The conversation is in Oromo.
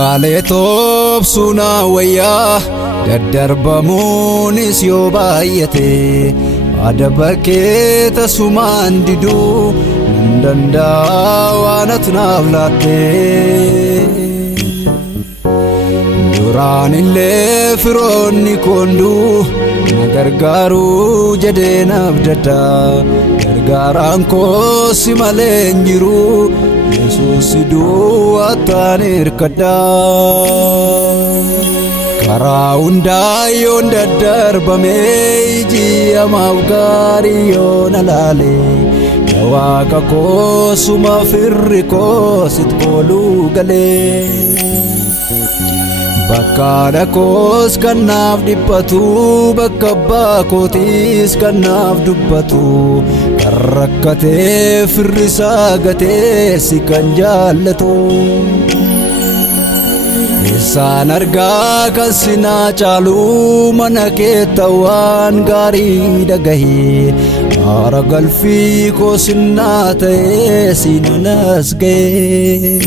Gaaleetoof sunaa wayyaa daddarbamuunis yoo baay'ate adaba kee tasumaan diduu nan danda'a waan ati naaf laatte. Duraan illee firoonni koonduu na gargaaruu jedhee naaf dadda gargaaraan koo si malee hin jiru. Yesuus du'aataan hirkadha karaa hundaa yoon daddarbame iji hamaaf gaarii yoon alaale yaa Waaqa koo suma firri koo sitti kooluu galee. Bakka dhakoos kan naaf dhiphatu bakka abbaa kootiis kan naaf dubbatu kan rakkatee firri isaa gatee si kan jaallatu. Eessaan argaa kan si naa caalu mana keetta waan gaarii dhagahee haara galfii koo sinnaa ta'ee si nanas ga'ee.